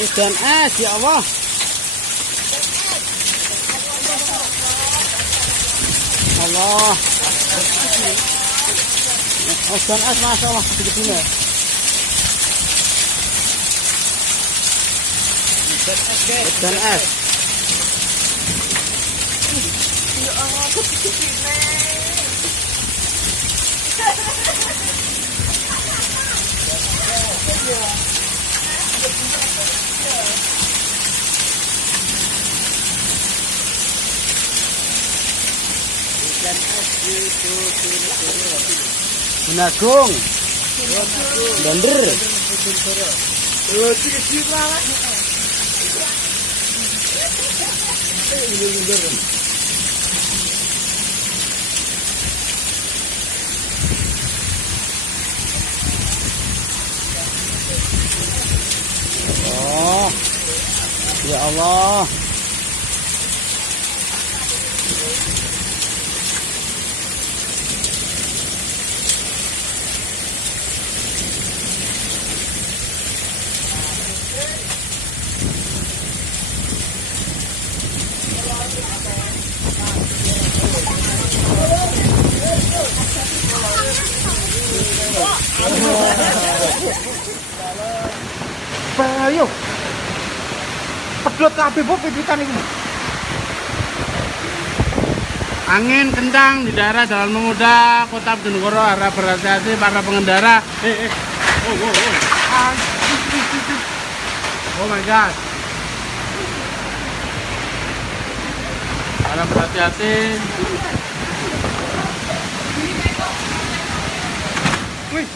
Hujan es, ya Allah. Allah. Hujan es, Masya Allah, segini. Hujan es. Ya Allah, Gunagung. Bandir. Oh, ya Allah. Ayo. Pedot kabeh bu pipitan iki. Angin kencang di daerah Jalan Pemuda, Kota Bojonegoro. Harap berhati-hati para pengendara. Oh my god. Harap berhati-hati. Wih.